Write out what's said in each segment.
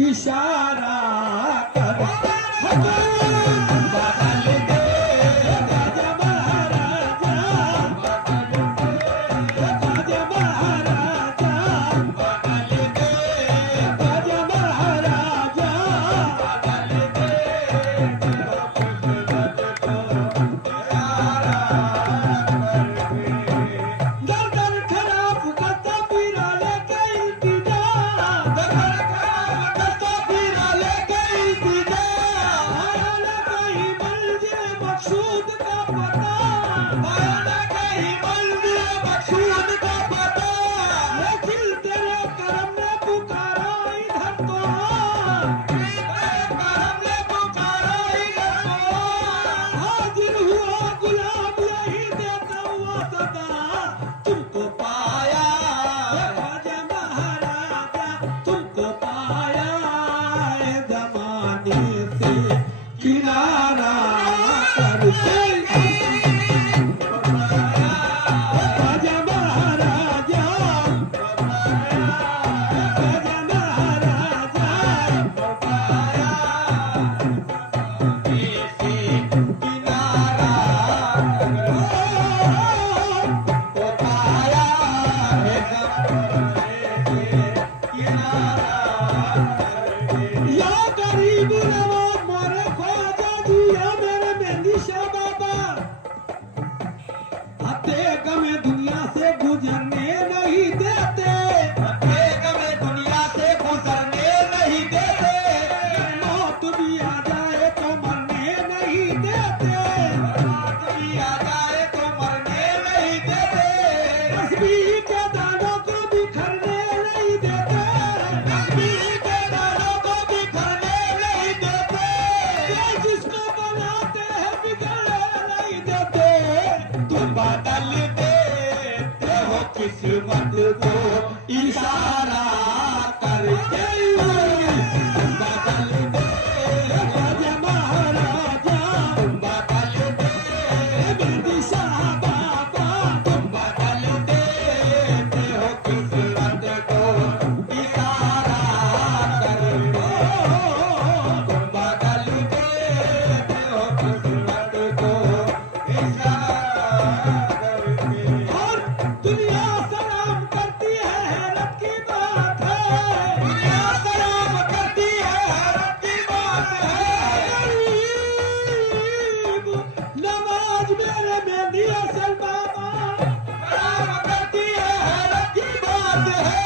इशारा कर किस्मत को इशारा करके बदल दे राजा महाराजा, बदल दे बिरसा बाबा, बदल दे हो किस्मत को इशारा करके, बदल दे हो किस्मत को इशारा करके। और दुनिया सलाम करती है, हैरत की बात है, दुनिया सलाम करती है, हैरत की बात है। गरीब नवाज मेरे मेहंदी हसन बाबा सलाम करती है, हैरत की बात है।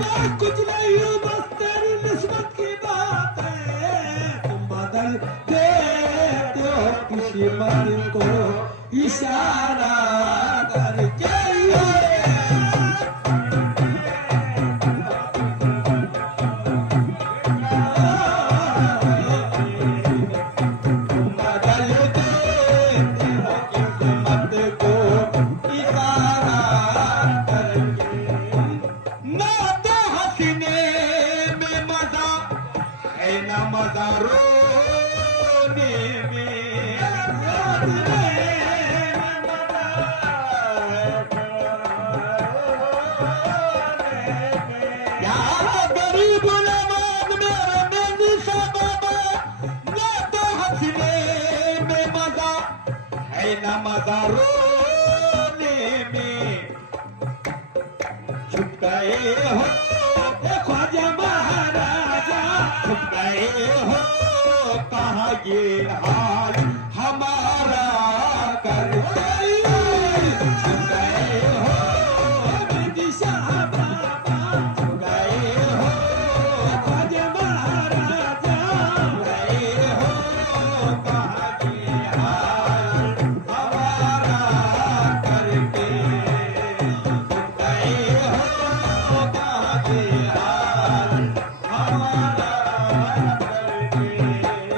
मैं कुछ नहीं हूँ, बस तेरी निस्बत की बात है। तुम बदल देते हो किसी मन को इशारा करके। रोने में छुप गए हो ख्वाजा महाराजा, छुप गए हो कहाँ ये हाल हमारा करके। छुप गए हो बिरसा बाबा, छुप गए हो ख्वाजा महाराजा,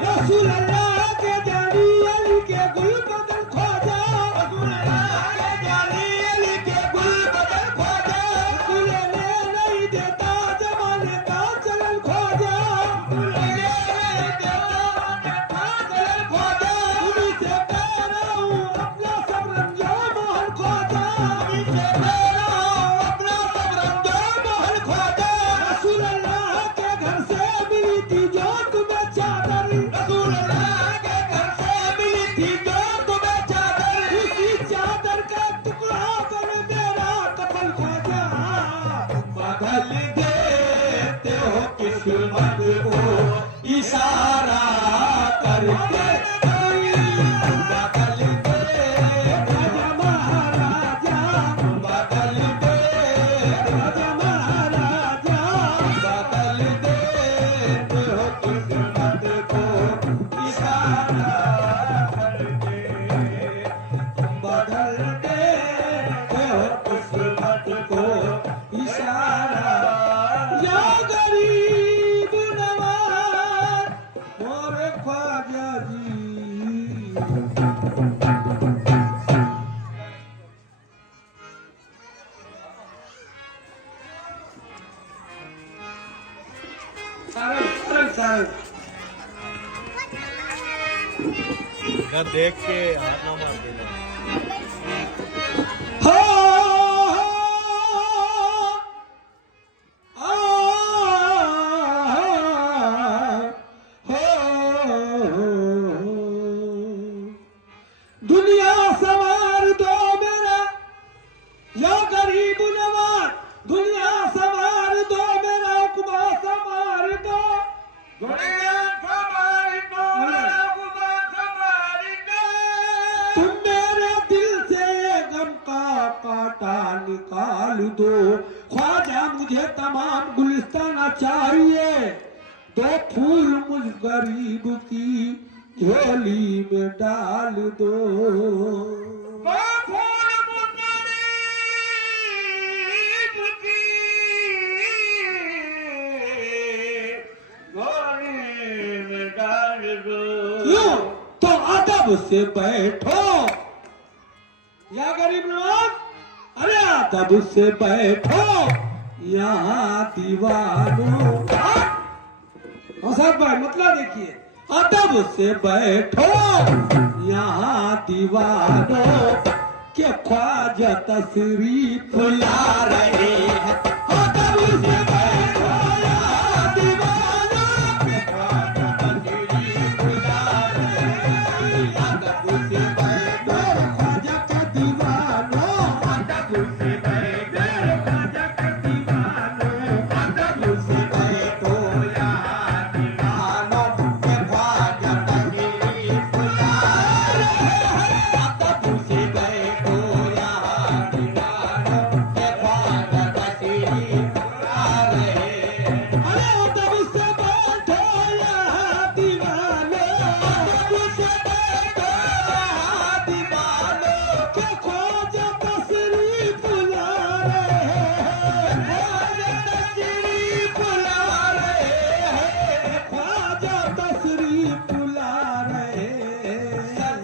रसूल अल्लाह के जानी अली के गुल बदल ख्वाजा, रसूल अल्लाह के जानी अली के गुल बदल ख्वाजा, रसूल ने नहीं देता जमाने का चलन ख्वाजा, रसूल ने नहीं देता जमाने का चलन ख्वाजा, उन्हीं से कह रहा हूँ अपना सब रंजो मोहन ख्वाजा, उन्हीं से कह रहा हूँ अपना सब रंजो मोहन ख्वाजा। रसूल अल्लाह के घर से मिली थी जो तुम्हें चादर, रसूल अल्लाह के घर से मिली थी जो तुम्हें चादर, उसी चादर का टुकड़ा कर मेरा कफन ख्वाजा। बदल देते हो किस्मत को इशारा करके, बदल दे राजा महाराजा, बदल दे राजा महाराजा, बदल देते हो किस्मत को इशारा करके, बदल देते हो किस्मत को इशारा। या गरीब नवाज मोरे ख्वाजा जी। इधर देख के हाथ ना मार देना। हो दुनिया सवार दो मेरा या गरीब नवाज, दुनिया सवार दो मेरा उकबा सवार दो, दुनिया सवार दो मेरा उकबा सवार दो, तुम मेरे दिल से गम का कांटा निकाल दो ख्वाजा, मुझे तमाम गुलिस्ताना चाहिए, दो फूल मुझ गरीब की झोली में डाल दो, दो फूल मुझ गरीब की झोली में डाल दो। क्यों? तो अदब से बैठो या गरीब नवाज, अरे अदब से बैठो यहाँ दीवानों। साहब भाई मतलब देखिए, अदब से बैठो यहाँ दीवानों के ख्वाजा तशरीफ ला रहे हैं, अदब से बैठो यहाँ दीवानों के ख्वाजा तशरीफ ला रहे हैं, अदब से बैठो ख्वाजा का दीवानों, अदब से बैठो ख्वाजा का दीवानों, अदब से बैठो यहाँ दीवानों के ख्वाजा तशरीफ ला रहे हैं, अदब से बैठो यहाँ दीवानों के ख्वाजा तशरीफ ला रहे हैं। अरे अदब से बैठो यहाँ दीवानों, अदब से बैठो यहाँ दीवानों के ख्वाजा तशरीफ ला रहे हैं, ख्वाजा तशरीफ ला रहे हैं, ख्वाजा तशरीफ ला रहे हैं।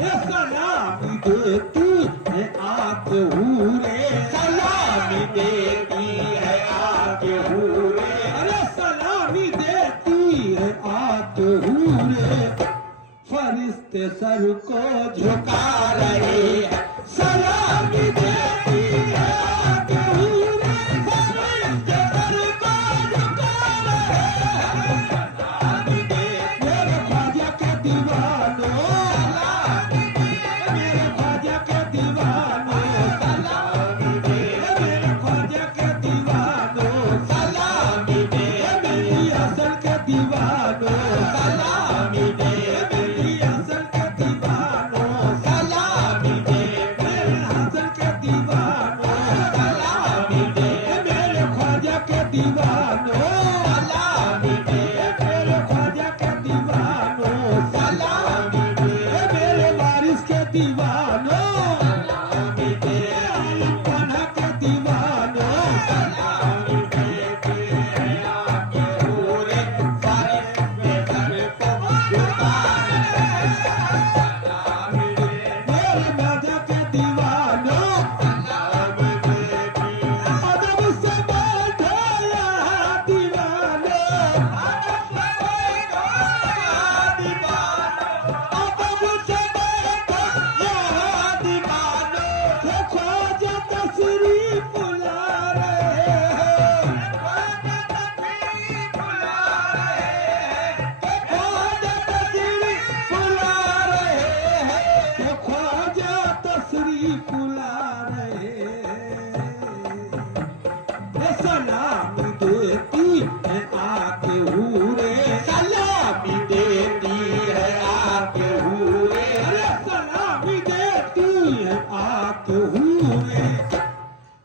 ये सलामी देती है आके हूरे, सलामी देती है आके हूरे, अरे सलामी देती है आके हूरे, फरिश्ते सर को झुका रहे हैं, सलामी देती है आके हूरे, फरिश्ते सर को झुका रहे हैं, सलामी देती मेरे ख्वाजा के दीवानों, सलामी मेरे ख्वाजा के दीवानों, सलामी मेरे ख्वाजा के दीवानों, सलामी मेरी असल के दीवानों, सलामी मेरी असल के दीवानों, सलामी मेरे हसन के दीवानों, सलामी मेरे ख्वाजा के दीवानों, सलामी मेरे ख्वाजा के दीवानों, सलामी मेरे वारिस के दीवानों, सलामी आलम पन्हा के दीवानों, सलामी अब मुझसे देखो यहाँ दीवानो, ये ख्वाजा तशरीफ ला रहे हैं, ख्वाजा तशरीफ ला रहे हैं। सलामी देती है आके हूरे, सलामी देती है आके हूरे, सलामी देती है आके हूरे,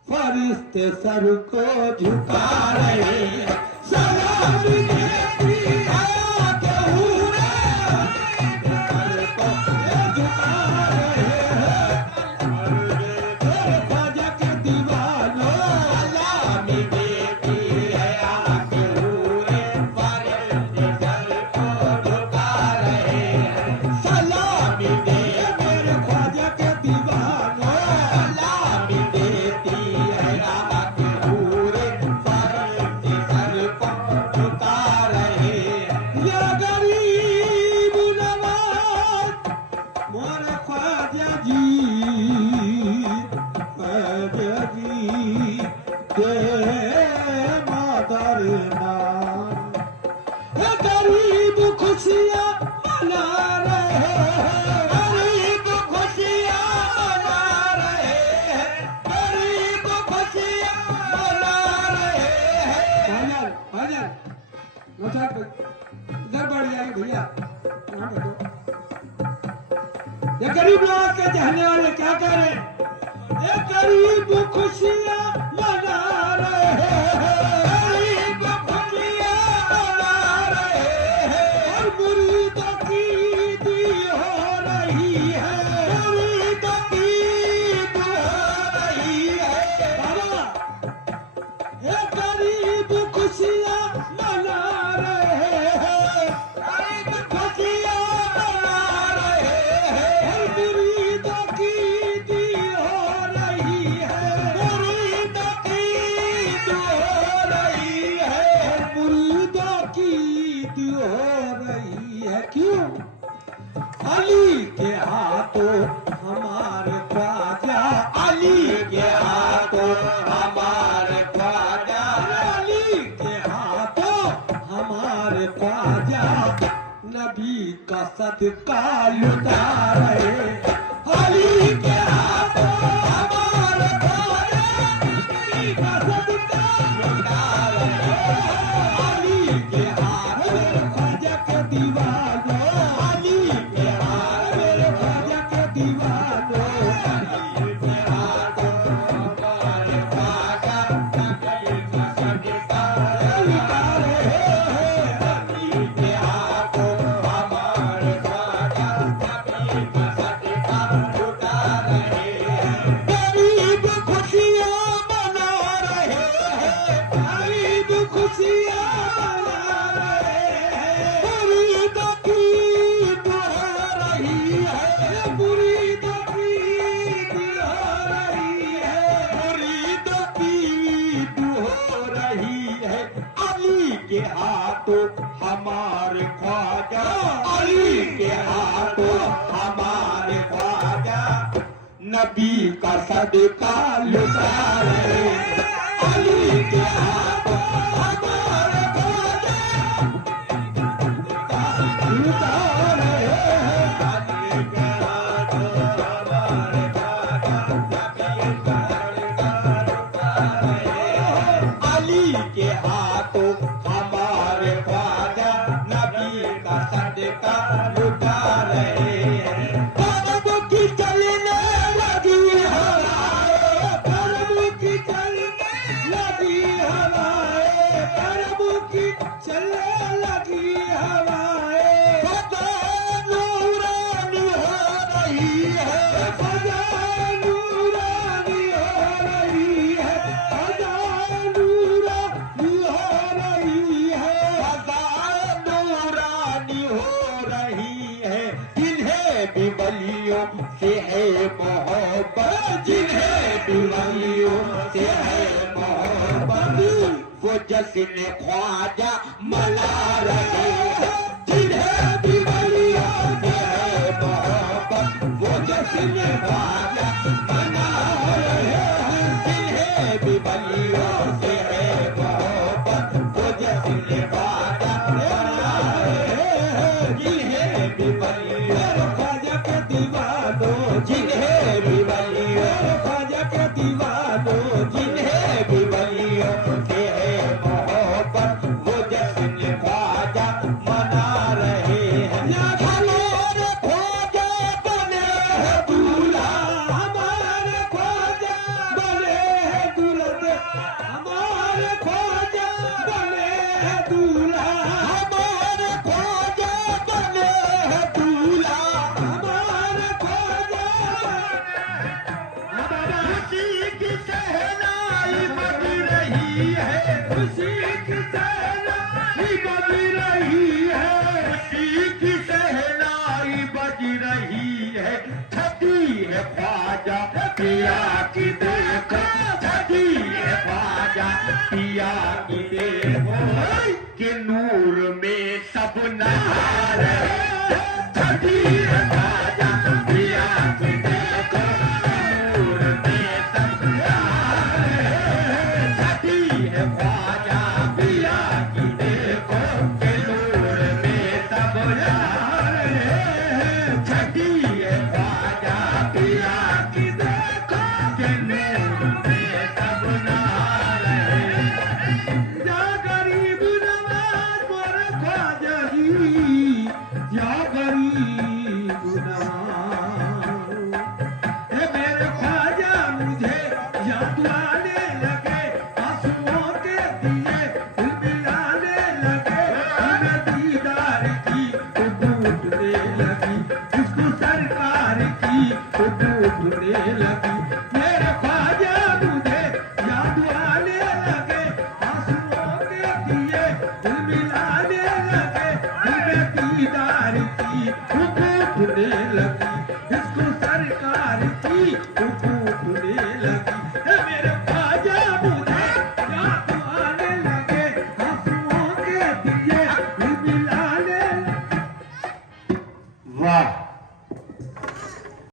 फरिश्ते सर को झुका रहे हैं, सलामी देती है आके हूरे, सर को झुका रहे हैं। ख्वाजा के दीवानो, सलामी देती है आके हूरे, फरिश्ते सर को झुका रहे हैं, सलामी दे मेरे ख्वाजा के दीवानो, सलामी देती है आके हूरे, फरिश्ते सर को झुका रहे हैं। या गरीब नवाज मोरे ख्वाजा जी, ख्वाजा जी के मादर नाम, गरीब खुशियाँ मना रहे हैं, गरीब खुशियाँ मना रहे हैं, गरीब खुशियाँ मना रहे हैं। भाईजान नौशाद भाई इधर बैठ जाइए भैया, यहाँ बैठो। ये गरीब नवाज के चाहने वाले क्या कह रहे हैं? ये गरीब खुशियाँ मना रहे हैं, गरीब खुशियाँ मना रहे हैं, और मुरीदों की ईद हो रही है, मुरीदों की ईद हो रही है। बाबा ये गरीब खुशियाँ मना रहे हैं, गरीब खुशियाँ मना रहे हैं, और मुरीदों की ईद हो रही है, मुरीदों की ईद हो रही है, मुरीदों की ईद हो रही है। क्यों? अली के हाथों हमारे ख्वाजा, अली के हाथों हमारे ख्वाजा, अली के हाथों हमारे ख्वाजा, नबी का सदका लुटा रहे, अली के हाथों हमारे ख्वाजा, नबी का सदका लुटा रहे, अली के हाथों ख्वाजा के दीवानो, अली के हाथों ख्वाजा के दीवानो, अली के हाथों हमारे ख्वाजा, नबी का सदका लुटा रहे हैं, अली के हाथों हमारे ख्वाजा, नबी का सदका लुटा रहे हैं। गरीब खुशियाँ मना रहे हैं, गरीब खुशियाँ मना रहे हैं, मुरीदों की ईद हो रही है, मुरीदों की ईद हो रही है, मुरीदों की ईद हो रही है। अली के हाथों हमारे ख्वाजा, अली के हाथों हमारे ख्वाजा, नबी का सदका लुटा रहे, अली के हाथों हमारे ख्वाजा लुटा रहे हैं, अली के हाथों हमारे ख्वाजा, नबी का सदका लुटा रहे हैं, अली के हाथों हमारे ख्वाजा, नबी का सदका लुटा रहे हैं। करम की चलने लगी हवाएं, करम की चलने लगी हवाएं, करम की चलने लगी हवाएं, फजा नूरानी हो रही है, फजा नूरानी हो रही है, फजा नूरानी हो रही है, फजा नूरानी हो रही है। जिन्हें भी वलियों से है मोहब्बत, जिन्हें भी वलियों से है मोहब्बत, वो वो जश्न ख्वाजा मना रहे हैं जिन्हें भी वलियों से है मोहब्बत वो जश्न ख्वाजा मना रहे हैं जिन्हें भी वलियों से है मोहब्बत वो जश्न ख्वाजा मना रहे हैं जिन्हें भी वलियों ख्वाजा के दीवानों जिन्हें भी वलियों ख्वाजा के दीवानों जिन्हें भी वलियों से है मोहब्बत वो जश्न ख्वाजा मना रहे हैं हमारे ख्वाजा बने हैं दूल्हा हमारे ख्वाजा बने हैं दूल्हा हमारे ख्वाजा बने हैं दूल्हा हमारे ख्वाजा बने हैं दूल्हा हमारे ख्वाजा खुशी की सहनाई बज रही है खुशी की सहनाई बज रही है खुशी की सहनाई बज रही है छठी है ख्वाजा पिया की देखो छठी है ख्वाजा पिया की देखो के नूर में सब नहा रहे हैं छठी है ख्वाजा पिया की देखो नूर में सब नहा रहे हैं छठी है ख्वाजा पिया की देखो के नूर में सब नहा रहे हैं छठी है ख्वाजा पिया की देखो के नूर में सब नहा रहे हैं या गरीब नवाज मोर ख्वाजा जी या गरीब नवाज ए मेरे ख्वाजा मुझे याद आने लगे आंसुओं के दिए दिल मिलाने लगे मैं दीदार की टूटने लगी इसको सरकार की टूटने लगी मेरे ख्वाजा मुझे याद आने लगे आंसुओं के दिए दिल मिलाने लगे मैं दीदार की टूटने लगी इसको सरकार की टूटने लगी मेरे ख्वाजा मुझे याद आने लगे आंसुओं के दिए दिल मिलाने लगे। वाह